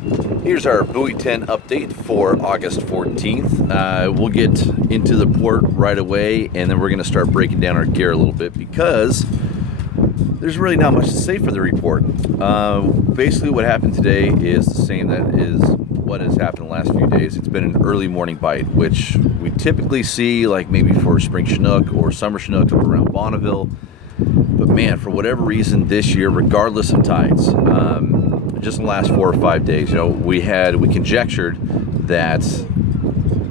Here's our Buoy 10 update for August 14th. We'll get into the port right away, and then we're going to start breaking down our gear a little bit because there's really not much to say for the report. Basically what happened today is the same that is what has happened the last few days. It's been an early morning bite, which we typically see like maybe for spring Chinook or summer Chinook up around Bonneville. But man, for whatever reason this year, regardless of tides, just in the last 4 or 5 days, we conjectured that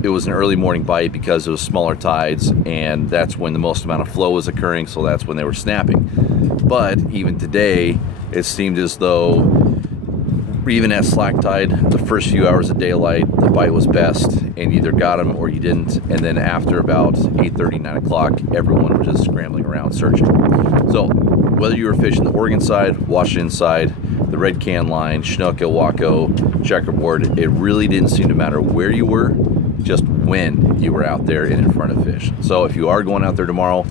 it was an early morning bite because it was smaller tides, and that's when the most amount of flow was occurring, so that's when they were snapping. But even today, it seemed as though even at slack tide, the first few hours of daylight, the bite was best, and either got them or you didn't. And then after about 8:30, 9 o'clock, everyone was just scrambling around searching. So whether you were fishing the Oregon side, Washington side, the Red Can line, Chinook, Ilwaco, Checkerboard, it really didn't seem to matter where you were, just when you were out there and in front of fish. So if you are going out there tomorrow,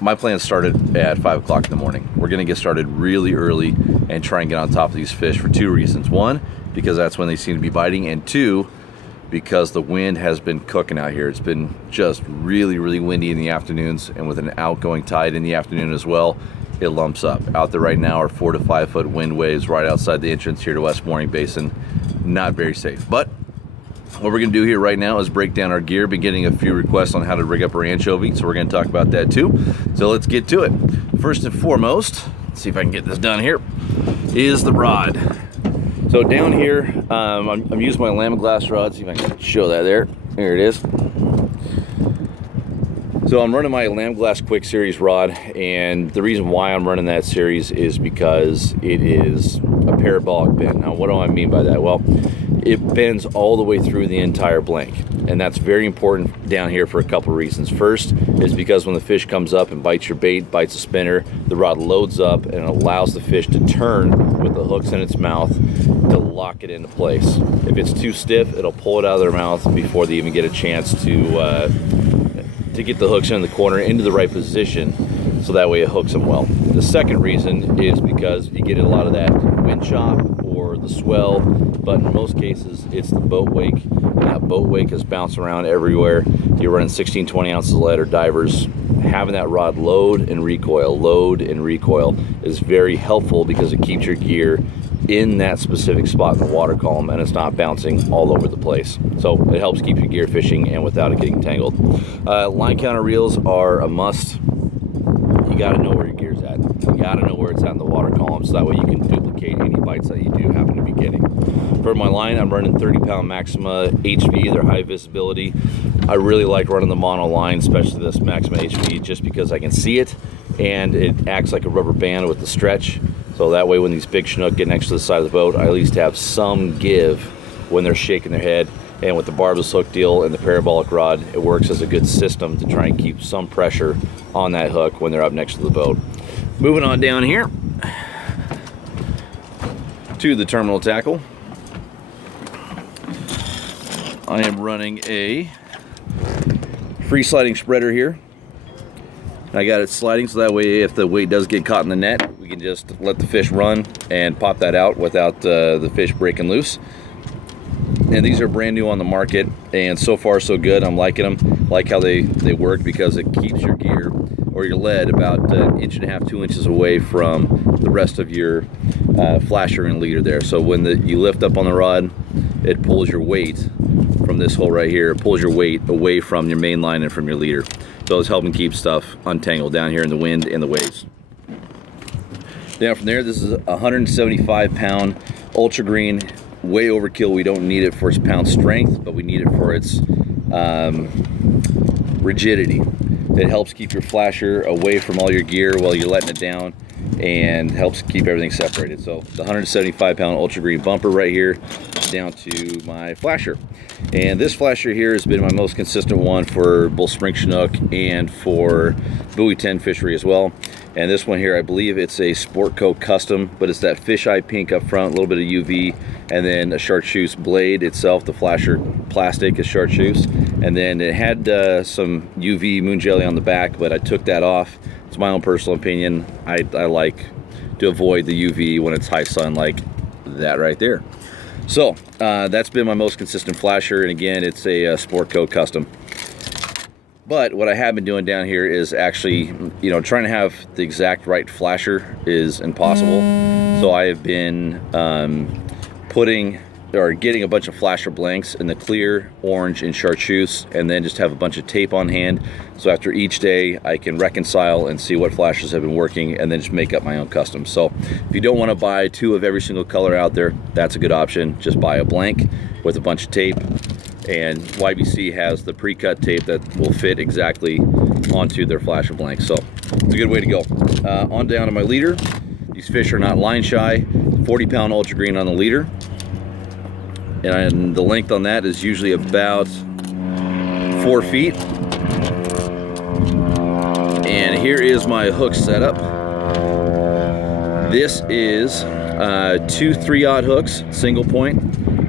my plan started at 5 o'clock in the morning. We're going to get started really early and try and get on top of these fish for 2 reasons. One, because that's when they seem to be biting, and 2, because the wind has been cooking out here. It's been just really, really windy in the afternoons, and with an outgoing tide in the afternoon as well, it lumps up. Out there right now are 4 to 5 foot wind waves right outside the entrance here to West Mooring Basin. Not very safe. But what we're going to do here right now is break down our gear. Been getting a few requests on how to rig up our anchovy, so we're going to talk about that too. So let's get to it. First and foremost, let's see if I can get this done here, is the rod. So down here, I'm using my Lamb glass rod. See if I can show that there. There it is. So I'm running my Lamb Glass Quick Series rod, and the reason why I'm running that series is because it is a parabolic bend. Now, what do I mean by that? Well, it bends all the way through the entire blank, and that's very important down here for a couple of reasons. First is because when the fish comes up and bites your bait, bites the spinner, the rod loads up and it allows the fish to turn with the hooks in its mouth to lock it into place. If it's too stiff, it'll pull it out of their mouth before they even get a chance to get the hooks in the corner into the right position, so that way it hooks them well. The second reason is because you get a lot of that wind chop or the swell, but in most cases it's the boat wake, and that boat wake is bouncing around everywhere. You're running 16-20 ounces of lead or divers. Having that rod load and recoil is very helpful because it keeps your gear in that specific spot in the water column, and it's not bouncing all over the place. So it helps keep your gear fishing and without it getting tangled. Line counter reels are a must. You got to know where your gear's at. You got to know where it's at in the water column, so that way you can duplicate any bites that you do happen to be getting. For my line, I'm running 30-pound Maxima HV. They're high visibility. I really like running the mono line, especially this Maxima HV, just because I can see it, and it acts like a rubber band with the stretch. So that way when these big Chinook get next to the side of the boat, I at least have some give when they're shaking their head. And with the barbless hook deal and the parabolic rod, it works as a good system to try and keep some pressure on that hook when they're up next to the boat. Moving on down here to the terminal tackle. I am running a free sliding spreader here. I got it sliding so that way if the weight does get caught in the net, we can just let the fish run and pop that out without the fish breaking loose. And these are brand new on the market, and so far so good. I'm liking them. Like how they work, because it keeps your gear or your lead about 1.5 inches, 2 inches away from the rest of your flasher and leader there. So when you lift up on the rod, it pulls your weight from this hole right here. It pulls your weight away from your main line and from your leader. So it's helping keep stuff untangled down here in the wind and the waves. Down from there, this is a 175-pound Ultra Green. Way overkill. We don't need it for its pound strength, but we need it for its rigidity. It helps keep your flasher away from all your gear while you're letting it down, and helps keep everything separated. So the 175-pound Ultra Green bumper right here down to my flasher. And this flasher here has been my most consistent one for both spring Chinook and for Buoy 10 fishery as well. And this one here, I believe it's a Sportco custom, but it's that fisheye pink up front, a little bit of UV, and then a chartreuse blade itself. The flasher plastic is chartreuse, and then it had some UV moon jelly on the back, but I took that off. It's my own personal opinion. I like to avoid the UV when it's high sun like that right there. So that's been my most consistent flasher, and again, it's a Sport Co custom. But what I have been doing down here is actually, trying to have the exact right flasher is impossible. So I have been getting a bunch of flasher blanks in the clear, orange, and chartreuse, and then just have a bunch of tape on hand. So after each day, I can reconcile and see what flashers have been working, and then just make up my own custom. So if you don't want to buy 2 of every single color out there, that's a good option. Just buy a blank with a bunch of tape. And YBC has the pre-cut tape that will fit exactly onto their flasher blank. So it's a good way to go. On down to my leader. These fish are not line shy. 40-pound ultra green on the leader. And the length on that is usually about 4 feet. And here is my hook setup. This is 2 3/0 hooks, single point.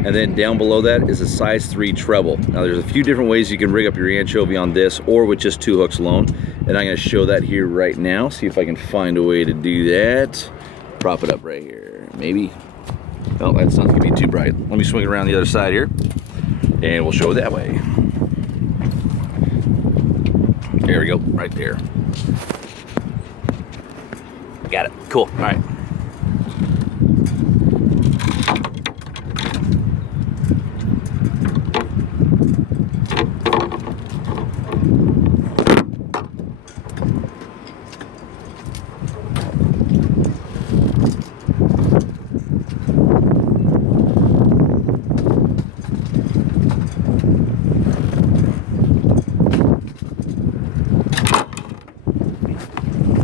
And then down below that is a size 3 treble. Now there's a few different ways you can rig up your anchovy on this, or with just 2 hooks alone. And I'm gonna show that here right now. See if I can find a way to do that. Prop it up right here, maybe. Oh, that sun's gonna be too bright. Let me swing it around the other side here, and we'll show it that way. There we go, right there. Got it, cool, all right.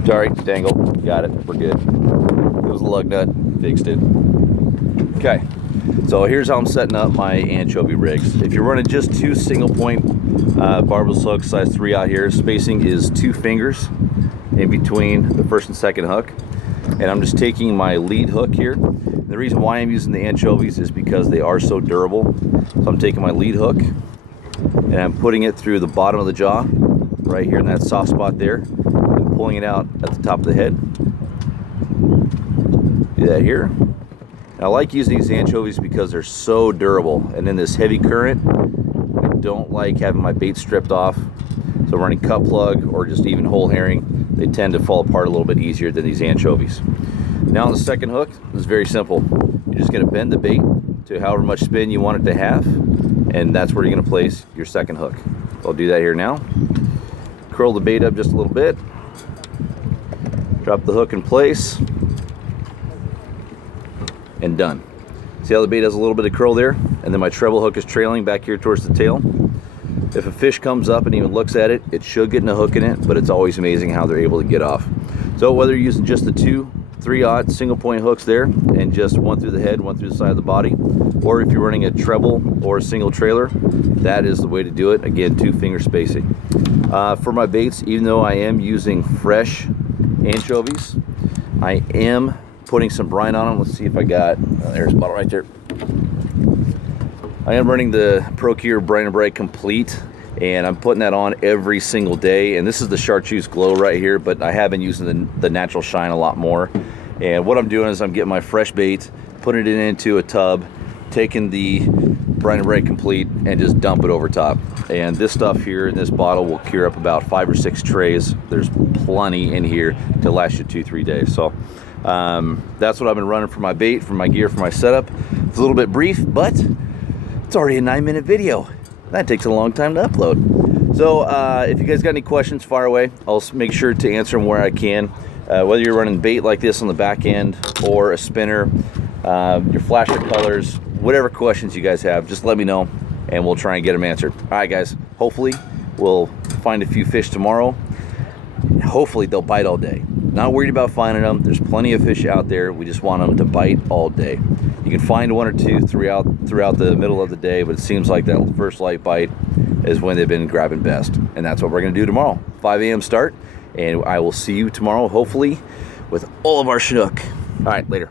Sorry, dangle. Got it. We're good. It was a lug nut. Fixed it. Okay. So here's how I'm setting up my anchovy rigs. If you're running just 2 single point barbless hooks, size 3 out here, spacing is 2 fingers in between the first and second hook. And I'm just taking my lead hook here. And the reason why I'm using the anchovies is because they are so durable. So I'm taking my lead hook and I'm putting it through the bottom of the jaw, right here in that soft spot there. Pulling it out at the top of the head. Do that here. And I like using these anchovies because they're so durable, and in this heavy current I don't like having my bait stripped off. So running cut plug or just even whole herring, they tend to fall apart a little bit easier than these anchovies. Now on the second hook, it's very simple. You're just going to bend the bait to however much spin you want it to have, and that's where you're going to place your second hook. So I'll do that here now. Curl the bait up just a little bit. Drop the hook in place, and done. See how the bait has a little bit of curl there? And then my treble hook is trailing back here towards the tail. If a fish comes up and even looks at it, it should get a hook in it, but it's always amazing how they're able to get off. So whether you're using just the 2 3/0 single point hooks there, and just 1 through the head, 1 through the side of the body, or if you're running a treble or a single trailer, that is the way to do it. Again, 2 finger spacing. For my baits, even though I am using fresh anchovies, I am putting some brine on them. Let's see if I got, there's a bottle right there. I am running the Procure Brine and Bright Complete, and I'm putting that on every single day. And this is the Chartreuse Glow right here, but I have been using the Natural Shine a lot more. And what I'm doing is I'm getting my fresh bait, putting it into a tub, taking the Brine and Bright Complete, and just dump it over top. And this stuff here in this bottle will cure up about 5 or 6 trays. There's plenty in here to last you 2-3 days. So that's what I've been running for my bait, for my gear, for my setup. It's a little bit brief, but it's already a 9-minute video. That takes a long time to upload. So if you guys got any questions, fire away. I'll make sure to answer them where I can. Whether you're running bait like this on the back end, or a spinner, your flasher colors, whatever questions you guys have, just let me know and we'll try and get them answered. All right, guys, hopefully we'll find a few fish tomorrow. Hopefully they'll bite all day. Not worried about finding them. There's plenty of fish out there. We just want them to bite all day. You can find 1 or 2 throughout the middle of the day, but it seems like that first light bite is when they've been grabbing best. And that's what we're gonna do tomorrow. 5 a.m. start, and I will see you tomorrow, hopefully, with all of our Chinook. All right, later.